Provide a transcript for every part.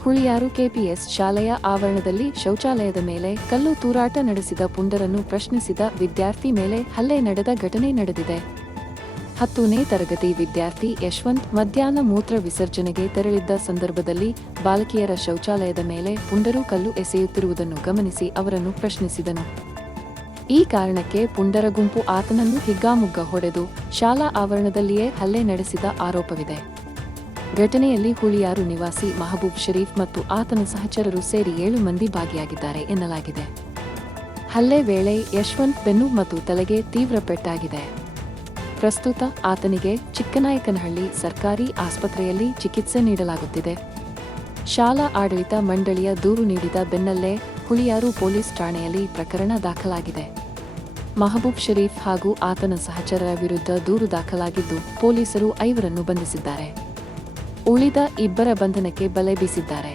Huliyar KPS ಶಾಲೆಯ ಆವರಣದಲ್ಲಿ ಶೌಚಾಲಯದ ಮೇಲೆ ಕಲ್ಲು ತೂರಾಟ ನಡೆಸಿದ ಪುಂಡರನ್ನು ಪ್ರಶ್ನಿಸಿದ ವಿದ್ಯಾರ್ಥಿ ಮೇಲೆ ಹಲ್ಲೆ ನಡೆದ ಘಟನೆ ನಡೆದಿದೆ. 10ನೇ ತರಗತಿ ವಿದ್ಯಾರ್ಥಿ ಯಶವಂತ್ ಮಧ್ಯಾಹ್ನ ಮೂತ್ರ ವಿಸರ್ಜನೆಗೆ ತೆರಳಿದ್ದ ಸಂದರ್ಭದಲ್ಲಿ ಬಾಲಕಿಯರ ಶೌಚಾಲಯದ ಮೇಲೆ ಪುಂಡರು ಕಲ್ಲು ಎಸೆಯುತ್ತಿರುವುದನ್ನು ಗಮನಿಸಿ ಅವರನ್ನು ಪ್ರಶ್ನಿಸಿದನು. ಈ ಕಾರಣಕ್ಕೆ ಪುಂಡರ ಗುಂಪು ಆತನನ್ನು ಹಿಗ್ಗಾಮುಗ್ಗ ಹೊಡೆದು ಶಾಲಾ ಆವರಣದಲ್ಲಿಯೇ ಹಲ್ಲೆ ನಡೆಸಿದ ಆರೋಪವಿದೆ. ಘಟನೆಯಲ್ಲಿ ಹುಳಿಯಾರು ನಿವಾಸಿ ಮಹಬೂಬ್ ಶರೀಫ್ ಮತ್ತು ಆತನ ಸಹಚರರು ಸೇರಿ 7 ಮಂದಿ ಭಾಗಿಯಾಗಿದ್ದಾರೆ ಎನ್ನಲಾಗಿದೆ. ಹಲ್ಲೆ ವೇಳೆ ಯಶವಂತ್ ಬೆನ್ನು ಮತ್ತು ತಲೆಗೆ ತೀವ್ರ ಪೆಟ್ಟಾಗಿದೆ. ಪ್ರಸ್ತುತ ಆತನಿಗೆ ಚಿಕ್ಕನಾಯಕನಹಳ್ಳಿ ಸರ್ಕಾರಿ ಆಸ್ಪತ್ರೆಯಲ್ಲಿ ಚಿಕಿತ್ಸೆ ನೀಡಲಾಗುತ್ತಿದೆ. ಶಾಲಾ ಆಡಳಿತ ಮಂಡಳಿಯ ದೂರು ನೀಡಿದ ಬೆನ್ನಲ್ಲೇ ಹುಳಿಯಾರು ಪೊಲೀಸ್ ಠಾಣೆಯಲ್ಲಿ ಪ್ರಕರಣ ದಾಖಲಾಗಿದೆ. ಮಹಬೂಬ್ ಶರೀಫ್ ಹಾಗೂ ಆತನ ಸಹಚರರ ವಿರುದ್ಧ ದೂರು ದಾಖಲಾಗಿದ್ದು ಪೊಲೀಸರು 5ರನ್ನು ಬಂಧಿಸಿದ್ದಾರೆ. ಉಳಿದ 2ರ ಬಂಧನಕ್ಕೆ ಬಲೆ ಬೀಸಿದ್ದಾರೆ.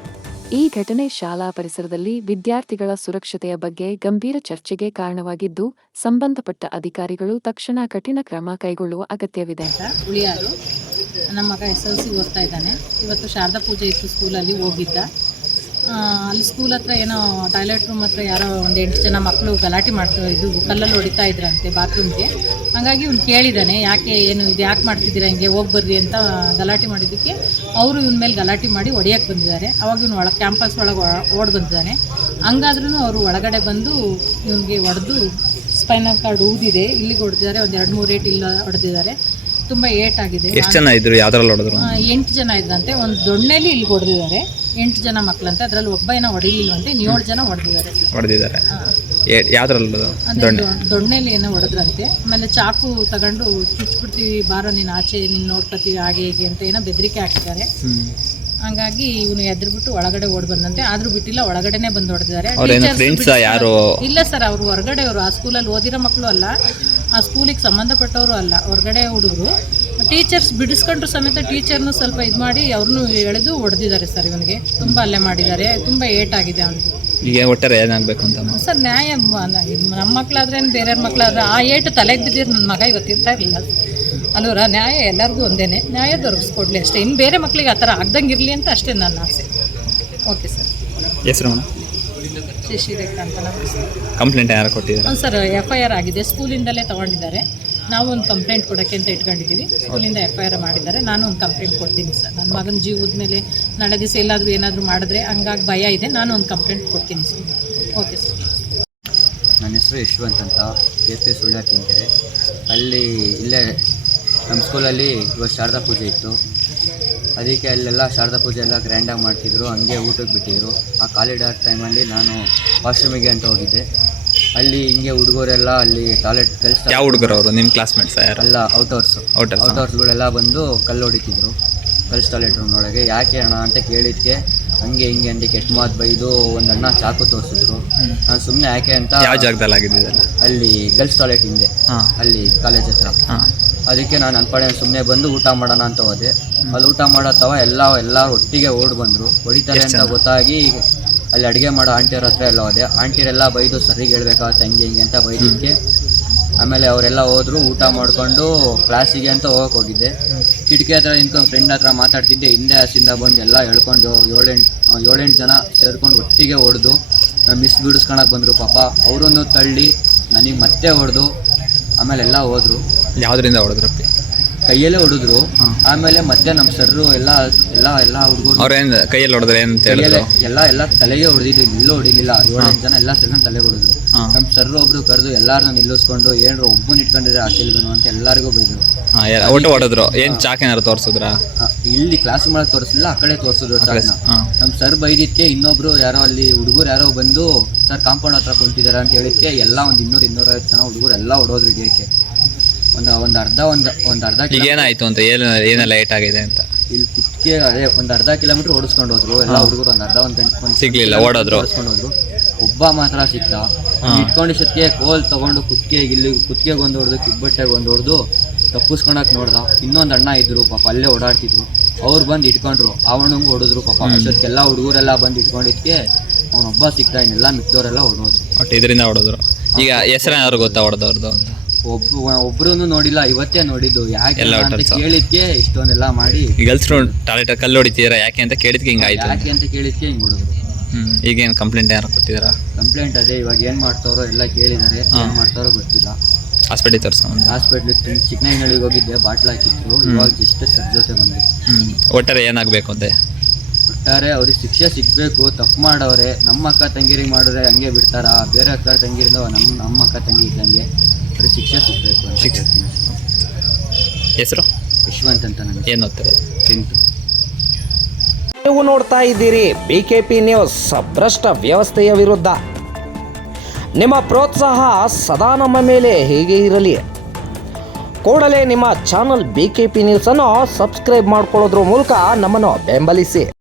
ಈ ಘಟನೆ ಶಾಲಾ ಪರಿಸರದಲ್ಲಿ ವಿದ್ಯಾರ್ಥಿಗಳ ಸುರಕ್ಷತೆಯ ಬಗ್ಗೆ ಗಂಭೀರ ಚರ್ಚೆಗೆ ಕಾರಣವಾಗಿದ್ದು, ಸಂಬಂಧಪಟ್ಟ ಅಧಿಕಾರಿಗಳು ತಕ್ಷಣ ಕಠಿಣ ಕ್ರಮ ಕೈಗೊಳ್ಳುವ ಅಗತ್ಯವಿದೆ. ಹುಳಿಯಾರು ನಮ್ಮ ಮಗ SLC ಓದ್ತಾ ಇದ್ದಾನೆ. ಇವತ್ತು ಶಾರದಾ ಪೂಜೆ ಇತ್ತು, ಸ್ಕೂಲಲ್ಲಿ ಹೋಗಿದ್ದ. ಅಲ್ಲಿ ಸ್ಕೂಲ್ ಹತ್ರ ಏನೋ ಟಾಯ್ಲೆಟ್ ರೂಮ್ ಹತ್ರ ಯಾರೋ ಒಂದು 8 ಜನ ಮಕ್ಕಳು ಗಲಾಟೆ ಇದು ಕಲ್ಲಲ್ಲಿ ಹೊಡಿತಾ ಇದ್ರಂತೆ ಬಾತ್ರೂಮ್ಗೆ. ಹಾಗಾಗಿ ಇವ್ನು ಕೇಳಿದ್ದಾನೆ, ಯಾಕೆ ಏನು ಇದು ಯಾಕೆ ಮಾಡ್ತಿದ್ದೀರಾ, ಹಿಂಗೆ ಹೋಗಿ ಬರ್ರಿ ಅಂತ ಗಲಾಟೆ ಮಾಡಿದ್ದಕ್ಕೆ ಅವರು ಇವನ ಮೇಲೆ ಗಲಾಟೆ ಮಾಡಿ ಹೊಡೆಯೋಕ್ಕೆ ಬಂದಿದ್ದಾರೆ. ಅವಾಗ ಇವನು ಕ್ಯಾಂಪಸ್ ಒಳಗೆ ಓಡಿ ಬಂದಿದ್ದಾನೆ. ಹಂಗಾದ್ರೂ ಅವರು ಒಳಗಡೆ ಬಂದು ಇವನಿಗೆ ಹೊಡೆದು ಸ್ಪೈನಲ್ ಕಾರ್ಡ್ ಊದಿದೆ, ಇಲ್ಲಿಗೆ ಹೊಡೆದಿದ್ದಾರೆ. ಒಂದು 2-3 ಏಟ್ ಇಲ್ಲ ಹೊಡೆದಿದ್ದಾರೆ. ತುಂಬ ಏಟಾಗಿದೆ. ಎಷ್ಟು ಜನ ಇದ್ರು, ಯಾವ್ದ್ರಲ್ಲಿ ಹೊಡೆದ್ರು? 8 ಜನ ಇದ್ದಂತೆ. ಒಂದು ದೊಣ್ಣೆಲಿ ಇಲ್ಲಿ ಹೊಡೆದಿದ್ದಾರೆ. 8 ಜನ ಮಕ್ಕಳಂತೆ, ಅದರಲ್ಲಿ ಒಬ್ಬ ಏನೋ ಹೊಡಿಲಿಲ್ವಂತೆ. 7 ಜನ ಹೊಡೆದಿದ್ದಾರೆ. ಯಾವ್ದ್ರಲ್ಲಿ? ದೊಣ್ಣೆಲಿ ಏನೋ ಹೊಡೆದ್ರಂತೆ. ಆಮೇಲೆ ಚಾಕು ತಗೊಂಡು ಚುಚ್ಬಿಡ್ತೀವಿ, ಬಾರೋ ನೀನು ಆಚೆ, ನೀನು ನೋಡ್ಕೊತೀವಿ, ಹಾಗೆ ಹೀಗೆ ಅಂತ ಏನೋ ಬೆದರಿಕೆ ಹಾಕಿದ್ದಾರೆ. ಹಂಗಾಗಿ ಇವನು ಎದ್ರುಬಿಟ್ಟು ಒಳಗಡೆ ಓಡಿ ಬಂದಂತೆ. ಆದ್ರೂ ಬಿಟ್ಟಿಲ್ಲ, ಒಳಗಡೆನೆ ಬಂದು ಹೊಡೆದಿದ್ದಾರೆ. ಇಲ್ಲ ಸರ್, ಅವರು ಹೊರಗಡೆ, ಅವರು ಆ ಸ್ಕೂಲಲ್ಲಿ ಓದಿರೋ ಮಕ್ಕಳು ಅಲ್ಲ, ಆ ಸ್ಕೂಲಿಗೆ ಸಂಬಂಧಪಟ್ಟವರು ಅಲ್ಲ, ಹೊರಗಡೆ ಹುಡುಗರು. ಟೀಚರ್ಸ್ ಬಿಡಿಸ್ಕೊಂಡ್ರು ಸಮೇತ ಟೀಚರ್ನು ಸ್ವಲ್ಪ ಇದು ಮಾಡಿ ಅವ್ರನ್ನೂ ಎಳೆದು ಹೊಡೆದಿದ್ದಾರೆ ಸರ್. ಇವನಿಗೆ ತುಂಬ ಹಲ್ಲೆ ಮಾಡಿದ್ದಾರೆ, ತುಂಬ ಏಟಾಗಿದೆ ಅವನಿಗೆ. ಈಗ ಒಟ್ಟಾರೆ ಏನಾಗಬೇಕು ಅಂತ ಸರ್, ನ್ಯಾಯ ನಮ್ಮ ಮಕ್ಕಳಾದ್ರೆ ಬೇರೆಯವ್ರ ಮಕ್ಕಳಾದ್ರೆ ಆ ಏಟು ತಲೆಗೆ ಬಿದ್ದಿರೋ ನನ್ನ ಮಗ ಇವತ್ತಿರ್ತಾ ಇರಲಿಲ್ಲ ಅಲ್ವರ. ನ್ಯಾಯ ಎಲ್ಲರಿಗೂ ಒಂದೇನೆ, ನ್ಯಾಯ ದೊರಕಿಸ್ಕೊಡ್ಲಿ ಅಷ್ಟೇ. ಇನ್ನು ಬೇರೆ ಮಕ್ಕಳಿಗೆ ಆ ಥರ ಆಗ್ದಂಗೆ ಇರಲಿ ಅಂತ ಅಷ್ಟೇ ನನ್ನ ಆಸೆ. Okay sir. ಹೆಸರು ಶಶಿರೇಖಾ ಅಂತ ನಮ್ಮ ಕಂಪ್ಲೇಂಟ್ ಯಾರು ಕೊಟ್ಟಿದ್ದಾರೆ? ಸರ್, FIR ಆಗಿದೆ, ಸ್ಕೂಲಿಂದಲೇ ತೊಗೊಂಡಿದ್ದಾರೆ. ನಾವು ಒಂದು ಕಂಪ್ಲೇಂಟ್ ಕೊಡೋಕ್ಕೆ ಅಂತ ಇಟ್ಕೊಂಡಿದ್ದೀವಿ. ಸ್ಕೂಲಿಂದ FIR ಮಾಡಿದ್ದಾರೆ. ನಾನು ಒಂದು ಕಂಪ್ಲೇಂಟ್ ಕೊಡ್ತೀನಿ ಸರ್. ನನ್ನ ಮಗನ ಜೀವದ ಮೇಲೆ ನಾಳೆ ದಿವಸ ಎಲ್ಲಾದರೂ ಏನಾದರೂ ಮಾಡಿದ್ರೆ ಹಂಗಾಗಿ ಭಯ ಇದೆ. ನಾನು ಒಂದು ಕಂಪ್ಲೇಂಟ್ ಕೊಡ್ತೀನಿ ಸರ್. Okay sir. ನನ್ನ ಹೆಸರು ಯಶವಂತ್ ಅಂತ, KPS ಹುಳಿಯಾರು ಕೆಂಕೆರೆ. ಅಲ್ಲಿ ಇಲ್ಲೇ ನಮ್ಮ ಸ್ಕೂಲಲ್ಲಿ ಇವತ್ತು ಶಾರದಾ ಪೂಜೆ ಇತ್ತು. ಅದಕ್ಕೆ ಅಲ್ಲೆಲ್ಲ ಶಾರದಾ ಪೂಜೆ ಎಲ್ಲ ಗ್ರ್ಯಾಂಡಾಗಿ ಮಾಡ್ತಿದ್ರು. ಹಂಗೆ ಊಟಕ್ಕೆ ಬಿಟ್ಟಿದ್ರು. ಆ ಕಾಲಿಡಾರ್ ಟೈಮಲ್ಲಿ ನಾನು ವಾಶ್ರೂಮಿಗೆ ಅಂತ ಹೋಗಿದ್ದೆ. ಅಲ್ಲಿ ಹಿಂಗೆ ಹುಡುಗರೆಲ್ಲ ಅಲ್ಲಿ ಟಾಯ್ಲೆಟ್ ಯಾವ ಹುಡುಗರು ಅವರು? ನಿಮ್ಮ ಕ್ಲಾಸ್ಮೇಟ್ಸ್ ಎಲ್ಲ ಔಟರ್ಸ್ಗಳೆಲ್ಲ ಬಂದು ಕಲ್ಲು ಹೊಡಿತಿದ್ರು ಗರ್ಲ್ಸ್ ಟಾಯ್ಲೆಟ್ ರೂಮ್ನೊಳಗೆ. ಯಾಕೆ ಅಣ್ಣ ಅಂತ ಕೇಳಿದ್ಕೆ ಹಂಗೆ ಹಿಂಗೆ ಅಂತ ಕೆಟ್ಟ ಮಾತು ಬೈದು ಒಂದು ಅಣ್ಣ ಚಾಕು ತೋರಿಸಿದ್ರು. ನಾನು ಸುಮ್ಮನೆ ಯಾಕೆ ಅಂತ, ಯಾವ ಜಾಗದಲ್ಲಿ ಆಗಿದ್ದಿದೆ? ಅಲ್ಲಿ ಗರ್ಲ್ಸ್ ಟಾಯ್ಲೆಟ್ ಹಿಂದೆ, ಅಲ್ಲಿ ಕಾಲೇಜ್ ಹತ್ರ. ಅದಕ್ಕೆ ನಾನು ಅನ್ಪಡೆ ಸುಮ್ಮನೆ ಬಂದು ಊಟ ಮಾಡೋಣ ಅಂತ ಹೋದೆ. ಅಲ್ಲಿ ಊಟ ಮಾಡತ್ತವ ಎಲ್ಲ ಒಟ್ಟಿಗೆ ಓಡಿ ಬಂದರು. ಹೊಡಿತಾರೆ ಅಂತ ಗೊತ್ತಾಗಿ ಅಲ್ಲಿ ಅಡುಗೆ ಮಾಡೋ ಆಂಟಿಯವ್ರ ಹತ್ರ ಎಲ್ಲ ಹೋದೆ. ಆಂಟಿಯರೆಲ್ಲ ಬೈದು ಸರಿಗೆ ಹೇಳ್ಬೇಕಾಗತ್ತೆ ಹಂಗೆ ಹಿಂಗೆ ಅಂತ ಬೈದಿದ್ದಕ್ಕೆ ಆಮೇಲೆ ಅವರೆಲ್ಲ ಹೋದರು. ಊಟ ಮಾಡಿಕೊಂಡು ಕ್ಲಾಸಿಗೆ ಅಂತ ಹೋಗಿದ್ದೆ. ಕಿಟಕಿ ಹತ್ರ ನಿಂತ್ಕೊಂಡು ಫ್ರೆಂಡ್ ಹತ್ರ ಮಾತಾಡ್ತಿದ್ದೆ. ಹಿಂದೆ ಹಸಿಂದ ಬಂದು ಎಲ್ಲ ಹೇಳ್ಕೊಂಡು 7-8 ಜನ ಸೇರ್ಕೊಂಡು ಒಟ್ಟಿಗೆ ಹೊಡೆದು ಮಿಸ್ ಬಿಡಿಸ್ಕೊಳಕ್ಕೆ ಬಂದರು. ಪಾಪ ಅವರನ್ನು ತಳ್ಳಿ ನನಗೆ ಮತ್ತೆ ಹೊಡೆದು ಆಮೇಲೆ ಎಲ್ಲ ಹೋದರು. ಯಾವುದರಿಂದ ಹೊಡೆದ್ರು? ಕೈಯಲ್ಲೇ ಹೊಡೆದ್ರು. ಆಮೇಲೆ ಮತ್ತೆ ನಮ್ಮ ಸರ್ರು ಎಲ್ಲ ಹುಡುಗರು ಅವ್ರೇನು ಕೈಯಲ್ಲಿ ಹೊಡೆದ್ರೆ ಅಂತ ಎಲ್ಲ ತಲೆಗೆ ಹೊಡೆದಿದ್ದು, ಇಲ್ಲೂ ಹೊಡಿಲಿಲ್ಲ. 7-8 ಜನ ಎಲ್ಲ ಸೇರ್ಕೊಂಡು ತಲೆಗೆ ಹೊಡೆದ್ರು. ನಮ್ಮ ಸರ್ರು ಒಬ್ರು ಕರೆದು ಎಲ್ಲಾರನ್ನೂ ನಿಲ್ಲಿಸ್ಕೊಂಡು ಏನಾರು ಒಬ್ಬನ ಇಟ್ಕೊಂಡಿದ್ರೆ ಹಾಕಿಲ್ವೇನು ಅಂತ ಎಲ್ಲರಿಗೂ ಬೈದರು. ಹೊಡೆದ್ರು. ಏನು ಚಾಕ್ ಏನಾರು ತೋರಿಸಿದ್ರ? ಇಲ್ಲಿ ಕ್ಲಾಸ್ ಮಾಡಕ್ಕೆ ತೋರಿಸಲಿಲ್ಲ, ಆ ಕಡೆ ತೋರಿಸಿದ್ರು ಚಾಕ್ನ. ನಮ್ಮ ಸರ್ ಬೈದಿದ್ದಕ್ಕೆ ಇನ್ನೊಬ್ರು ಯಾರೋ ಅಲ್ಲಿ ಹುಡುಗರು ಯಾರೋ ಬಂದು ಸರ್ ಕಾಂಪೌಂಡ್ ಹತ್ರ ಕುಂತಿದ್ದಾರೆ ಅಂತ ಹೇಳಿದ್ಕೆ ಎಲ್ಲ ಒಂದು 200-250 ಜನ ಹುಡುಗರು ಎಲ್ಲ ಹೊಡೋದ್ರು ಹಿಡಿಯೋಕ್ಕೆ. ಒಂದು ಅರ್ಧ ಏನಾಯ್ತು ಅಂತ, ಏನೆಲ್ಲ ಲೇಟ್ ಆಗಿದೆ ಅಂತ? ಇಲ್ಲಿ ಕುತ್ತಿಗೆ ಅದೇ ಒಂದು ಅರ್ಧ ಕಿಲೋಮೀಟರ್ ಓಡಿಸ್ಕೊಂಡು ಹೋದ್ರು ಎಲ್ಲ ಹುಡುಗರು. ಒಂದು ಗಂಟೆ ಸಿಗ್ಲಿಲ್ಲ, ಓಡಿಸ್ಕೊಂಡು ಹೋದ್ರು. ಒಬ್ಬ ಮಾತ್ರ ಸಿಕ್ತ. ಇಟ್ಕೊಂಡಿದ್ದಕ್ಕೆ ಕೋಲ್ ತಗೊಂಡು ಕುತ್ತಿಗೆಗೆ ಒಂದು ಹೊಡೆದು, ಕಿಬ್ಬಟ್ಟೆಗೆ ಒಂದು ಹೊಡೆದು ತಪ್ಪಿಸ್ಕೊಳಕ್ಕೆ ನೋಡ್ದ. ಇನ್ನೊಂದು ಅಣ್ಣ ಇದ್ರು ಪಾಪ, ಅಲ್ಲೇ ಓಡಾಡ್ತಿದ್ರು. ಅವ್ರು ಬಂದು ಇಟ್ಕೊಂಡ್ರು, ಅವನಿಗೆ ಹೊಡೆದ್ರು ಪಾಪ. ಅಷ್ಟೊತ್ತಿಗೆಲ್ಲ ಹುಡುಗರೆಲ್ಲ ಬಂದು ಇಟ್ಕೊಂಡಿದ್ದಕ್ಕೆ ಅವನೊಬ್ಬ ಸಿಕ್ತ, ಇನ್ನೆಲ್ಲ ಮಿಕ್ಕದವರೆಲ್ಲ ಹೊಡೋದ್ರು. ಒಟ್ಟು ಇದರಿಂದ ಹೊಡೆದ್ರು. ಈಗ ಹೆಸರೇನಾದ್ರು ಗೊತ್ತಾ ಹೊಡೆದವ್ರದ್ದು ಅಂತ? ಒಬ್ರು ನೋಡಿಲ್ಲ, ಇವತ್ತೇ ನೋಡಿದ್ದು. ಯಾಕೆ ಎಲ್ಲ ಅಂತ hotels. ಕೇಳಿದ್ಕೆ ಇಷ್ಟೊಂದೆಲ್ಲ ಮಾಡಿ, ಗರ್ಲ್ಸ್ರು ಟಾಯ್ಲೆಟ್ ಕಲ್ಲು ಹೊಡಿತೀರಾ ಯಾಕೆ ಅಂತ ಕೇಳಿದ್ಕೆ ಹಿಂಗಾಯ್ತು. ಯಾಕೆ ಅಂತ ಕೇಳಿದ್ಕೆ ಹಿಂಗ್ ಹೊಡಿದ್ರು. ಈಗೇನು ಕಂಪ್ಲೇಂಟ್ ಏನಾರು ಕೊಟ್ಟಿದ್ದೀರಾ? ಕಂಪ್ಲೇಂಟ್ ಅದೇ, ಇವಾಗ ಏನ್ ಮಾಡ್ತಾರೋ ಎಲ್ಲ ಕೇಳಿದಾರೆ, ಏನ್ ಮಾಡ್ತಾರೋ ಗೊತ್ತಿಲ್ಲ. ಹಾಸ್ಪಿಟ್ಲಿಗೆ ತೋರಿಸ್ಕೊಂಡು. ಹಾಸ್ಪಿಟ್ಲಿಗೆ ಚಿಕ್ಕನಹಳ್ಳಿಗೆ ಹೋಗಿದ್ದೆ, ಬಾಟ್ಲ್ ಹಾಕಿದ್ರು. ಇವಾಗ ಜಸ್ಟ್ ಸರ್ ಜೊತೆ ಬಂದೆ. ಒಟ್ಟಾರೆ ಏನಾಗಬೇಕು ಅಂತೆ? ಒಟ್ಟಾರೆ ಅವ್ರಿಗೆ ಶಿಕ್ಷೆ ಸಿಗ್ಬೇಕು. ತಪ್ಪು ಮಾಡವ್ರೆ. ನಮ್ಮ ಅಕ್ಕ ತಂಗಿರಿಗೆ ಮಾಡಿದ್ರೆ ಹಂಗೆ ಬಿಡ್ತಾರ? ಬೇರೆ ಅಕ್ಕ ತಂಗಿರಿಂದ ನಮ್ಮ ಅಕ್ಕ ತಂಗಿ ಇದ್ದಂಗೆ ಅವ್ರಿಗೆ ಶಿಕ್ಷೆ ಸಿಗ್ಬೇಕು ಅಂತ ಶಿಕ್ಷೆ. ಹೇಳ್ತೀನಿ. ಹೆಸರು? ಯಶವಂತ್ ಅಂತ ನನಗೆ. ಏನು ಓದ್ತಾರೆ? 10th. ನೀವು ನೋಡ್ತಾ ಇದ್ದೀರಿ BKP ನ್ಯೂಸ್. ಭ್ರಷ್ಟ ವ್ಯವಸ್ಥೆಯ ವಿರುದ್ಧ ನಿಮ್ಮ ಪ್ರೋತ್ಸಾಹ ಸದಾ ನಮ್ಮ ಮೇಲೆ ಹೀಗೆ ಇರಲಿ. ಕೂಡಲೇ ನಿಮ್ಮ ಚಾನಲ್ BKP ನ್ಯೂಸನ್ನು ಸಬ್ಸ್ಕ್ರೈಬ್ ಮಾಡ್ಕೊಳ್ಳೋದ್ರ ಮೂಲಕ ನಮ್ಮನ್ನು ಬೆಂಬಲಿಸಿ.